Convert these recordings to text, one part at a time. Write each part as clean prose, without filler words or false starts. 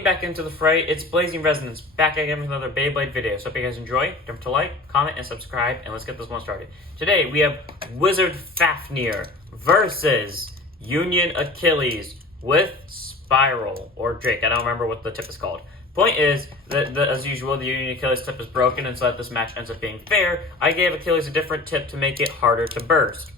Getting back into the fray, it's Blazing Resonance, back again with another Beblade video. So hope you guys enjoy. Don't forget to like, comment, and subscribe, and let's get this one started. Today, we have Wizard Fafnir versus Union Achilles with Spiral, or Drake. I don't remember what the tip is called. Point is, that as usual, the Union Achilles tip is broken, and so that this match ends up being fair, I gave Achilles a different tip to make it harder to burst.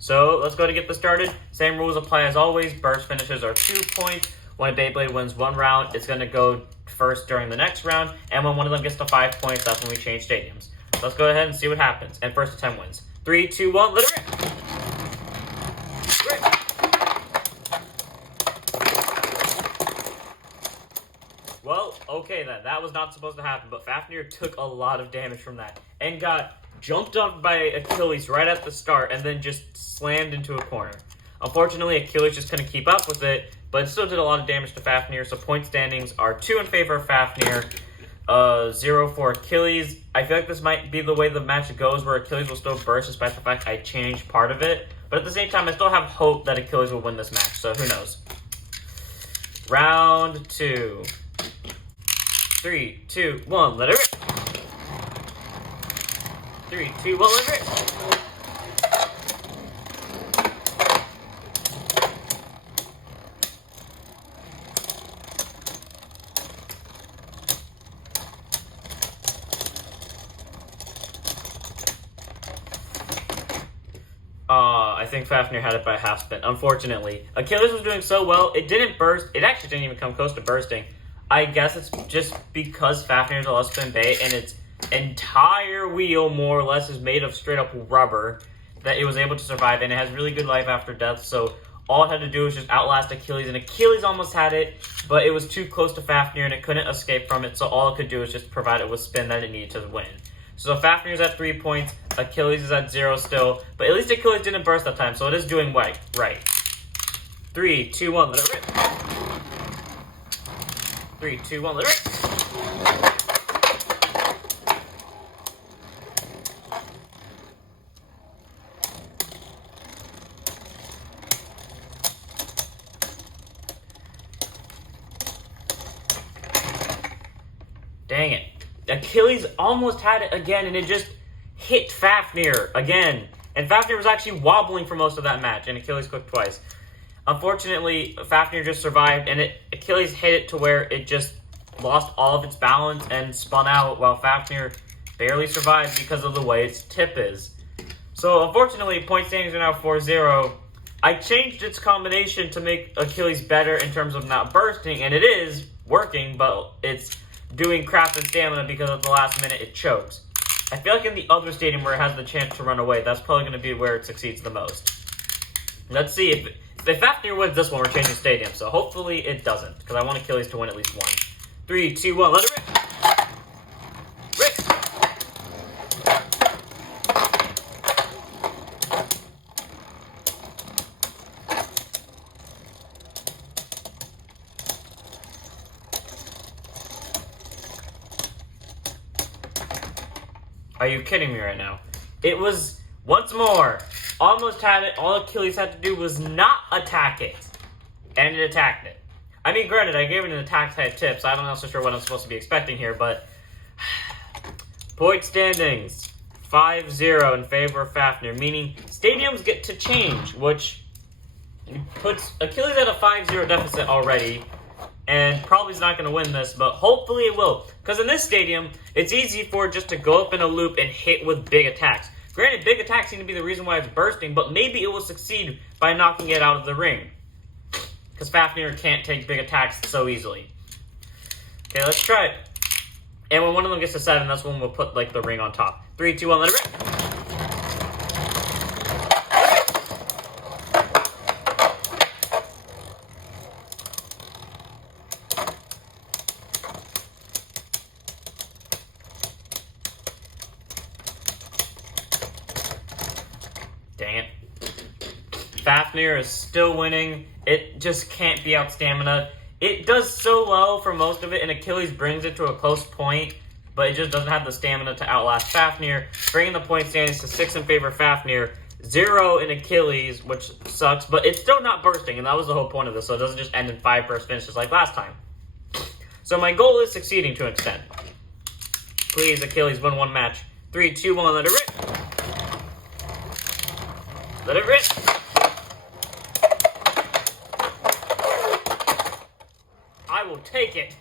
So, let's go to get this started. Same rules apply as always. Burst finishes are 2 points. When a Beyblade wins one round, it's going to go first during the next round, and when one of them gets to 5 points, that's when we change stadiums. Let's go ahead and see what happens, and first to 10 wins. 3, 2, 1, let it rip! Well, okay then, that was not supposed to happen, but Fafnir took a lot of damage from that, and got jumped off by Achilles right at the start, and then just slammed into a corner. Unfortunately, Achilles just couldn't keep up with it, but it still did a lot of damage to Fafnir, so point standings are 2 in favor of Fafnir, 0 for Achilles. I feel like this might be the way the match goes, where Achilles will still burst, despite the fact I changed part of it. But at the same time, I still have hope that Achilles will win this match, so who knows. Round 2. 3, 2, 1, let it rip! 3, 2, 1, let it rip! I think Fafnir had it by half spin, unfortunately. Achilles was doing so well, it didn't burst. It actually didn't even come close to bursting. I guess it's just because Fafnir's a low spin bait, and its entire wheel, more or less, is made of straight up rubber, that it was able to survive, and it has really good life after death, so all it had to do was just outlast Achilles, and Achilles almost had it, but it was too close to Fafnir, and it couldn't escape from it, so all it could do was just provide it with spin that it needed to win. So Fafnir's at 3 points, Achilles is at 0 still, but at least Achilles didn't burst that time, so it is doing right. 3, 2, 1, let it rip. 3, 2, 1, let it rip. Dang it. Achilles almost had it again, and it just hit Fafnir again. And Fafnir was actually wobbling for most of that match, and Achilles cooked twice. Unfortunately, Fafnir just survived, and Achilles hit it to where it just lost all of its balance and spun out, while Fafnir barely survived because of the way its tip is. So, unfortunately, point standings are now 4-0. I changed its combination to make Achilles better in terms of not bursting, and it is working, but it's doing crap in stamina because at the last minute it chokes. I feel like in the other stadium where it has the chance to run away, that's probably going to be where it succeeds the most. Let's see if Fafnir wins this one, we're changing stadium, so hopefully it doesn't, because I want Achilles to win at least one. 3, 2, 1, let it rip! Rip! Are you kidding me right now? It was, once more, almost had it. All Achilles had to do was not attack it. And it attacked it. I mean, granted, I gave it an attack type tip, so I'm not so sure what I'm supposed to be expecting here, but point standings, 5-0 in favor of Fafnir, meaning stadiums get to change, which puts Achilles at a 5-0 deficit already, and probably is not going to win this, but hopefully it will. Because in this stadium, it's easy for it just to go up in a loop and hit with big attacks. Granted, big attacks seem to be the reason why it's bursting, but maybe it will succeed by knocking it out of the ring. Because Fafnir can't take big attacks so easily. Okay, let's try it. And when one of them gets to 7, that's when we'll put, like, the ring on top. 3, 2, 1, let it rip! Dang it. Fafnir is still winning. It just can't be out stamina. It does so well for most of it, and Achilles brings it to a close point, but it just doesn't have the stamina to outlast Fafnir, bringing the point standings to 6 in favor of Fafnir, 0 in Achilles, which sucks, but it's still not bursting, and that was the whole point of this, so it doesn't just end in 5 burst finishes like last time. So my goal is succeeding to an extent. Please, Achilles, win one match. 3, 2, 1, let it rip. Let it rip. I will take it.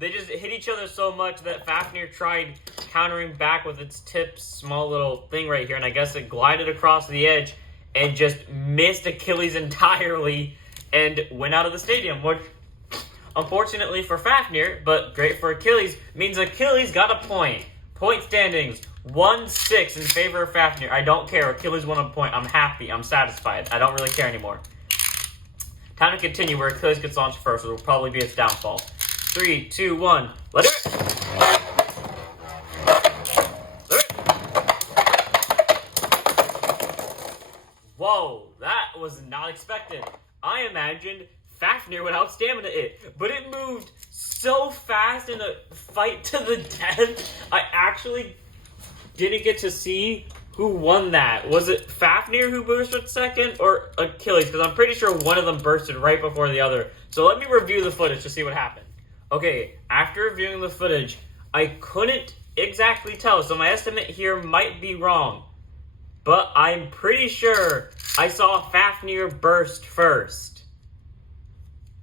They just hit each other so much that Fafnir tried countering back with its tip, small little thing right here, and I guess it glided across the edge and just missed Achilles entirely and went out of the stadium, which, unfortunately for Fafnir, but great for Achilles, means Achilles got a point. Point standings, 1-6 in favor of Fafnir. I don't care. Achilles won a point. I'm happy. I'm satisfied. I don't really care anymore. Time to continue where Achilles gets launched first, which will probably be its downfall. 3, 2, 1. Let it rip. Whoa, that was not expected. I imagined Fafnir would out stamina it, but it moved so fast in a fight to the death. I actually didn't get to see who won that. Was it Fafnir who bursted second or Achilles? Because I'm pretty sure one of them bursted right before the other. So let me review the footage to see what happened. Okay, after reviewing the footage, I couldn't exactly tell, so my estimate here might be wrong. But I'm pretty sure I saw Fafnir burst first.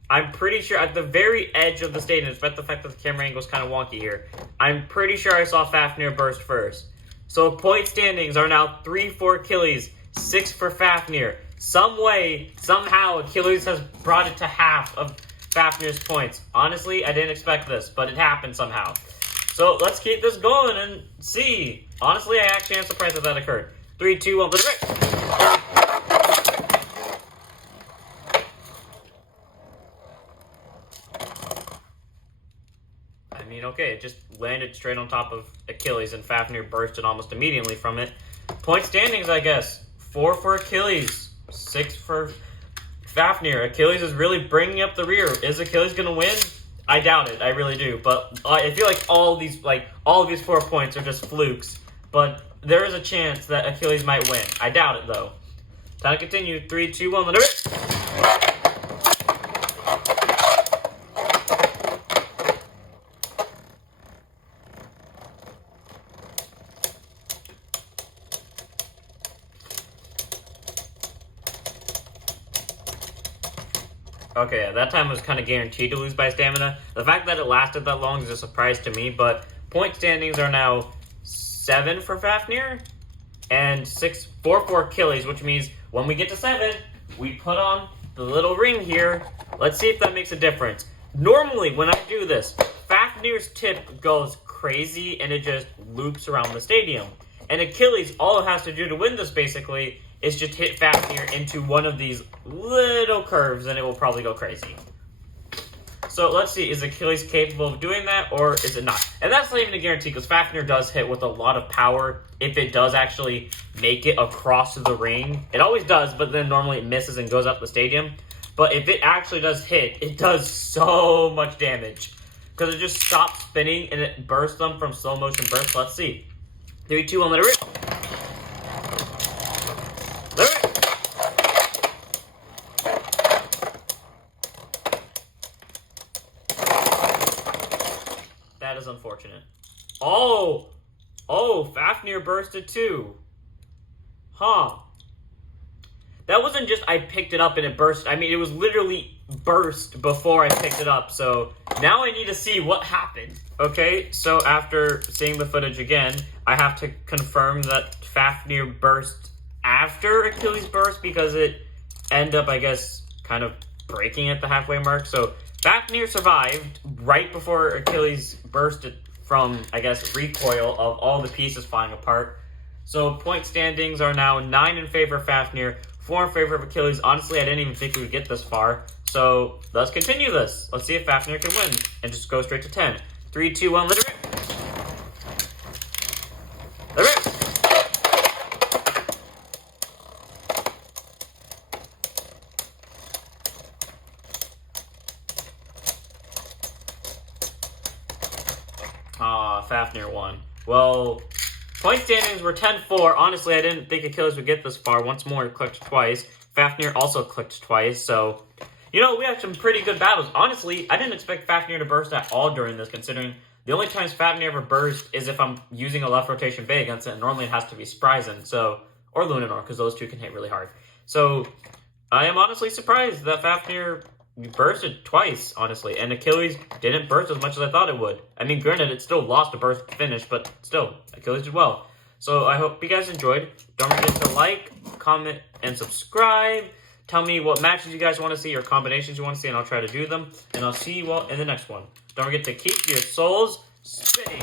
I'm pretty sure at the very edge of the stadium, despite the fact that the camera angle is kind of wonky here, I'm pretty sure I saw Fafnir burst first. So point standings are now 3 for Achilles, 6 for Fafnir. Some way, somehow, Achilles has brought it to half of Fafnir's points. Honestly, I didn't expect this, but it happened somehow. So let's keep this going and see. Honestly, I actually am surprised that occurred. 3, 2, 1, let it rip. I mean, okay, it just landed straight on top of Achilles, and Fafnir bursted almost immediately from it. Point standings, I guess. 4 for Achilles, 6 for Fafnir. Achilles is really bringing up the rear. Is Achilles going to win? I doubt it. I really do. But I feel like all of these 4 points are just flukes. But there is a chance that Achilles might win. I doubt it, though. Time to continue. 3, 2, 1, let it rip. Okay, that time was kind of guaranteed to lose by stamina. The fact that it lasted that long is a surprise to me, but point standings are now 7 for Fafnir and 4 for Achilles, which means when we get to 7, we put on the little ring here. Let's see if that makes a difference. Normally, when I do this, Fafnir's tip goes crazy and it just loops around the stadium. And Achilles, all it has to do to win this, basically, is just hit Fafnir into one of these little curves, and it will probably go crazy. So let's see, is Achilles capable of doing that, or is it not? And that's not even a guarantee, because Fafnir does hit with a lot of power if it does actually make it across the ring. It always does, but then normally it misses and goes up the stadium. But if it actually does hit, it does so much damage, because it just stops spinning, and it bursts them from slow motion bursts. Let's see. 3, 2, 1, let it rip. That is unfortunate. Oh, Fafnir bursted too. Huh. That wasn't just I picked it up and it burst. I mean, it was literally burst before I picked it up. So now I need to see what happened. Okay, so after seeing the footage again, I have to confirm that Fafnir burst after Achilles burst because it ended up, I guess, kind of breaking at the halfway mark. So Fafnir survived right before Achilles bursted from, I guess, recoil of all the pieces flying apart. So point standings are now 9 in favor of Fafnir, 4 in favor of Achilles. Honestly, I didn't even think we would get this far. So let's continue this. Let's see if Fafnir can win and just go straight to 10. 3, 2, 1, let it rip. Let it rip. Fafnir won. Well, point standings were 10-4. Honestly, I didn't think Achilles would get this far. Once more, it clicked twice. Fafnir also clicked twice, so You know, we had some pretty good battles. Honestly, I didn't expect Fafnir to burst at all during this, considering the only times Fafnir ever burst is if I'm using a left rotation Bay against it, and normally it has to be Spryzen, so, or Luminor, because those two can hit really hard. So, I am honestly surprised that Fafnir bursted twice, honestly, and Achilles didn't burst as much as I thought it would. I mean, granted, it still lost a burst finish, but still, Achilles did well. So, I hope you guys enjoyed. Don't forget to like, comment, and subscribe. Tell me what matches you guys want to see or combinations you want to see, and I'll try to do them. And I'll see you all in the next one. Don't forget to keep your souls spinning.